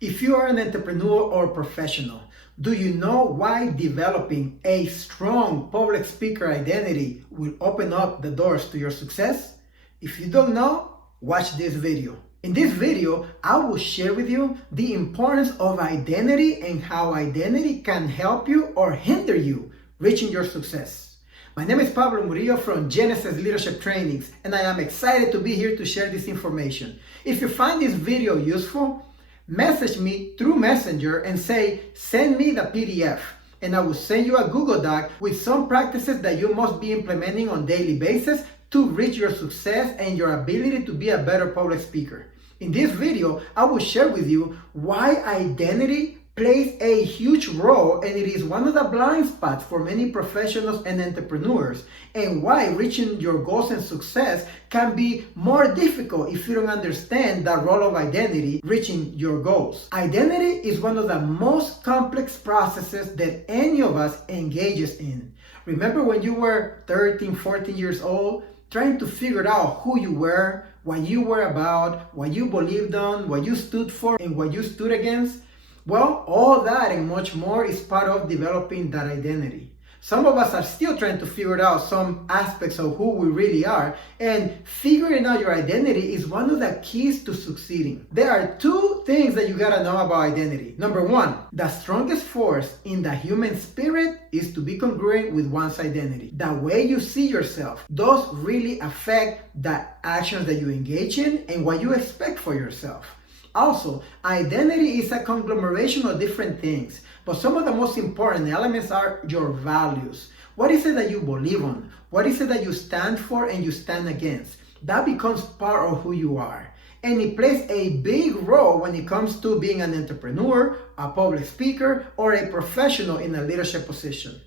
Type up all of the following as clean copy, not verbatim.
If you are an entrepreneur or professional, do you know why developing a strong public speaker identity will open up the doors to your success? If you don't know, watch this video. In this video, I will share with you the importance of identity and how identity can help you or hinder you reaching your success. My name is Pablo Murillo from Genesis Leadership Trainings, and I am excited to be here to share this information. If you find this video useful, message me through Messenger and say, send me the PDF, and I will send you a Google Doc with some practices that you must be implementing on a daily basis to reach your success and your ability to be a better public speaker. In this video, I will share with you why identity plays a huge role, and it is one of the blind spots for many professionals and entrepreneurs, and why reaching your goals and success can be more difficult if you don't understand the role of identity reaching your goals. Identity is one of the most complex processes that any of us engages in. Remember when you were 13, 14 years old, trying to figure out who you were, what you were about, what you believed on, what you stood for, and what you stood against? Well, all that and much more is part of developing that identity. Some of us are still trying to figure out some aspects of who we really are, and figuring out your identity is one of the keys to succeeding. There are two things that you gotta know about identity. Number one, the strongest force in the human spirit is to be congruent with one's identity. The way you see yourself does really affect the actions that you engage in and what you expect for yourself. Also, identity is a conglomeration of different things, but some of the most important elements are your values. What is it that you believe on? What is it that you stand for and you stand against? That becomes part of who you are. And it plays a big role when it comes to being an entrepreneur, a public speaker, or a professional in a leadership position.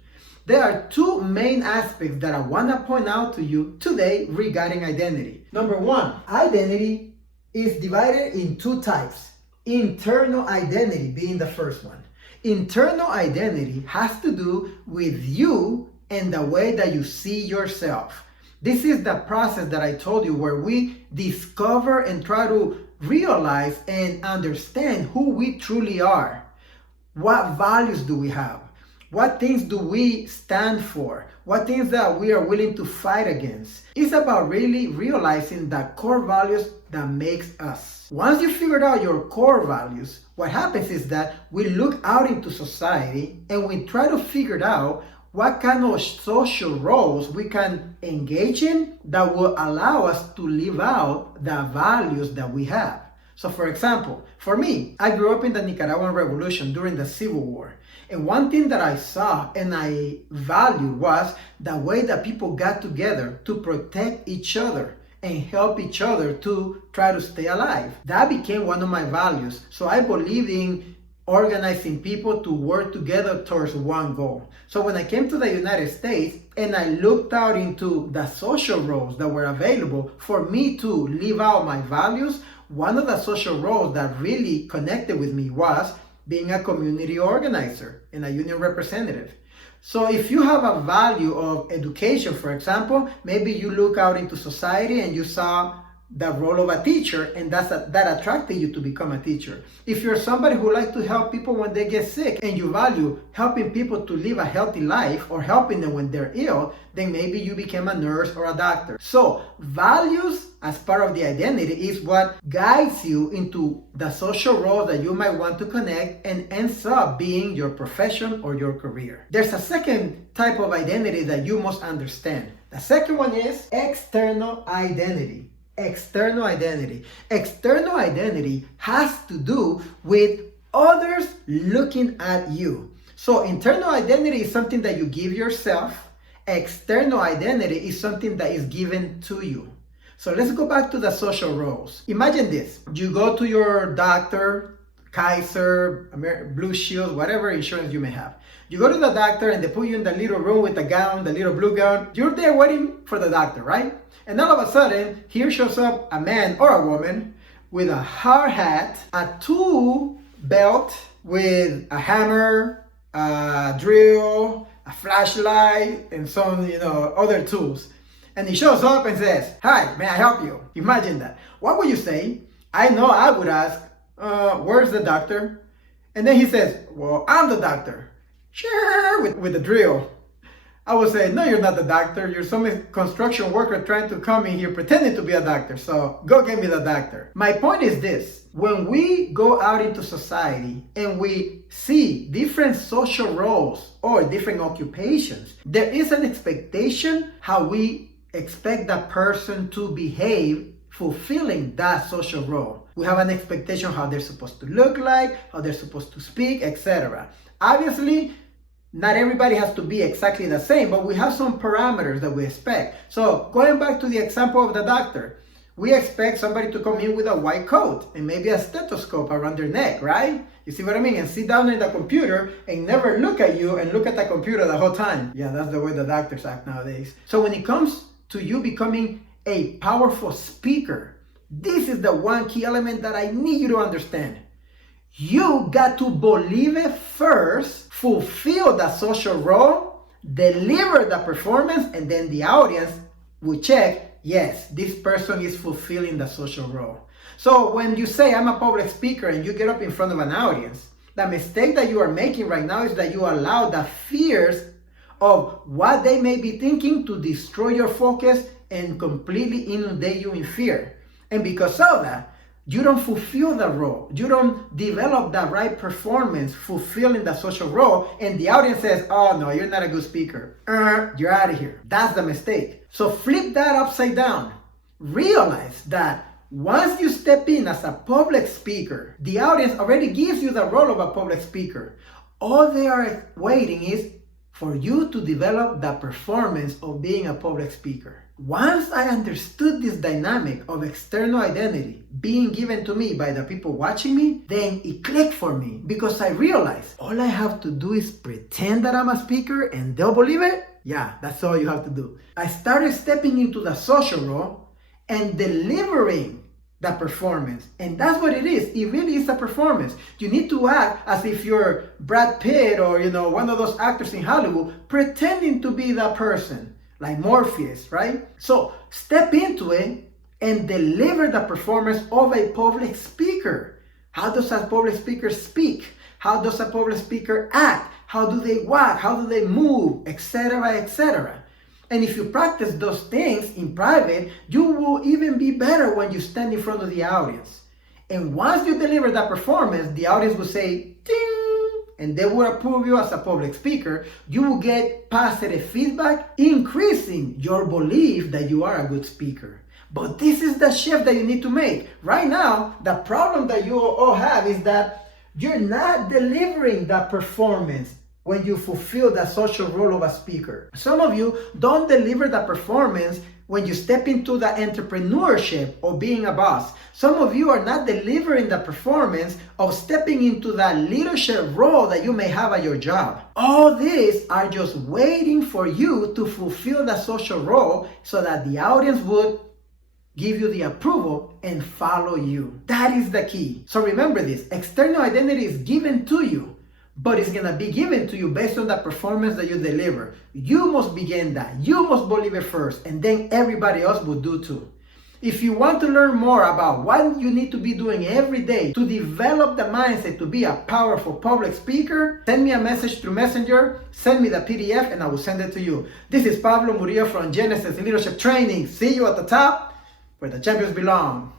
There are two main aspects that I want to point out to you today regarding identity. Number one, identity is divided in two types. Internal identity being the first one. Internal identity has to do with you and the way that you see yourself. This is the process that I told you where we discover and try to realize and understand who we truly are. What values do we have? What things do we stand for? What things that we are willing to fight against? It's about really realizing the core values that makes us. Once you figured out your core values, what happens is that we look out into society and we try to figure out what kind of social roles we can engage in that will allow us to live out the values that we have. So for example, for me, I grew up in the Nicaraguan Revolution during the Civil War. And one thing that I saw and I valued was the way that people got together to protect each other and help each other to try to stay alive. That became one of my values. So I believed in organizing people to work together towards one goal. So when I came to the United States and I looked out into the social roles that were available for me to live out my values, one of the social roles that really connected with me was being a community organizer and a union representative. So if you have a value of education, for example, maybe you look out into society and you saw the role of a teacher, and that attracted you to become a teacher. If you're somebody who likes to help people when they get sick and you value helping people to live a healthy life or helping them when they're ill, then maybe you became a nurse or a doctor. So values as part of the identity is what guides you into the social role that you might want to connect and ends up being your profession or your career. There's a second type of identity that you must understand. The second one is external identity. External identity. External identity has to do with others looking at you. So internal identity is something that you give yourself. External identity is something that is given to you. So let's go back to the social roles. Imagine this. You go to your doctor, Kaiser, Blue Shield, whatever insurance you may have. You go to the doctor and they put you in the little room with the gown, the little blue gown. You're there waiting for the doctor, right? And all of a sudden, here shows up a man or a woman with a hard hat, a tool belt with a hammer, a drill, a flashlight, and some, other tools. And he shows up and says, "Hi, may I help you?" Imagine that. What would you say? I know I would ask, Where's the doctor? And then he says, well, I'm the doctor. Sure, with the drill. I would say, no, you're not the doctor. You're some construction worker trying to come in here pretending to be a doctor. So go get me the doctor. My point is this. When we go out into society and we see different social roles or different occupations, there is an expectation how we expect that person to behave fulfilling that social role. We have an expectation how they're supposed to look like, how they're supposed to speak, etc. Obviously, not everybody has to be exactly the same, but we have some parameters that we expect. So going back to the example of the doctor, we expect somebody to come in with a white coat and maybe a stethoscope around their neck, right? You see what I mean? And sit down in the computer and never look at you and look at the computer the whole time. Yeah, that's the way the doctors act nowadays. So when it comes to you becoming a powerful speaker, this is the one key element that I need you to understand. You got to believe it first, fulfill the social role, deliver the performance, and then the audience will check, yes, this person is fulfilling the social role. So when you say, I'm a public speaker, and you get up in front of an audience, the mistake that you are making right now is that you allow the fears of what they may be thinking to destroy your focus and completely inundate you in fear. And because of that, you don't fulfill the role. You don't develop the right performance fulfilling the social role, and the audience says, oh no, you're not a good speaker. You're out of here. That's the mistake. So flip that upside down. Realize that once you step in as a public speaker, the audience already gives you the role of a public speaker. All they are waiting is for you to develop the performance of being a public speaker. Once I understood this dynamic of external identity being given to me by the people watching me, then it clicked for me because I realized all I have to do is pretend that I'm a speaker and they'll believe it. Yeah, that's all you have to do. I started stepping into the social role and delivering the performance. And that's what it is. It really is a performance. You need to act as if you're Brad Pitt or, one of those actors in Hollywood pretending to be that person. Like Morpheus, right? So step into it and deliver the performance of a public speaker. How does a public speaker speak? How does a public speaker act? How do they walk? How do they move? Etc., etc. And if you practice those things in private, you will even be better when you stand in front of the audience. And once you deliver that performance, the audience will say, ding! And they will approve you as a public speaker. You will get positive feedback, increasing your belief that you are a good speaker. But this is the shift that you need to make. Right now, the problem that you all have is that you're not delivering that performance when you fulfill the social role of a speaker. Some of you don't deliver the performance when you step into the entrepreneurship of being a boss. Some of you are not delivering the performance of stepping into that leadership role that you may have at your job. All these are just waiting for you to fulfill the social role so that the audience would give you the approval and follow you. That is the key. So remember this, external identity is given to you, but it's going to be given to you based on the performance that you deliver. You must begin that. You must believe it first, and then everybody else will do too. If you want to learn more about what you need to be doing every day to develop the mindset to be a powerful public speaker, send me a message through Messenger, send me the PDF, and I will send it to you. This is Pablo Murillo from Genesis Leadership Training. See you at the top where the champions belong.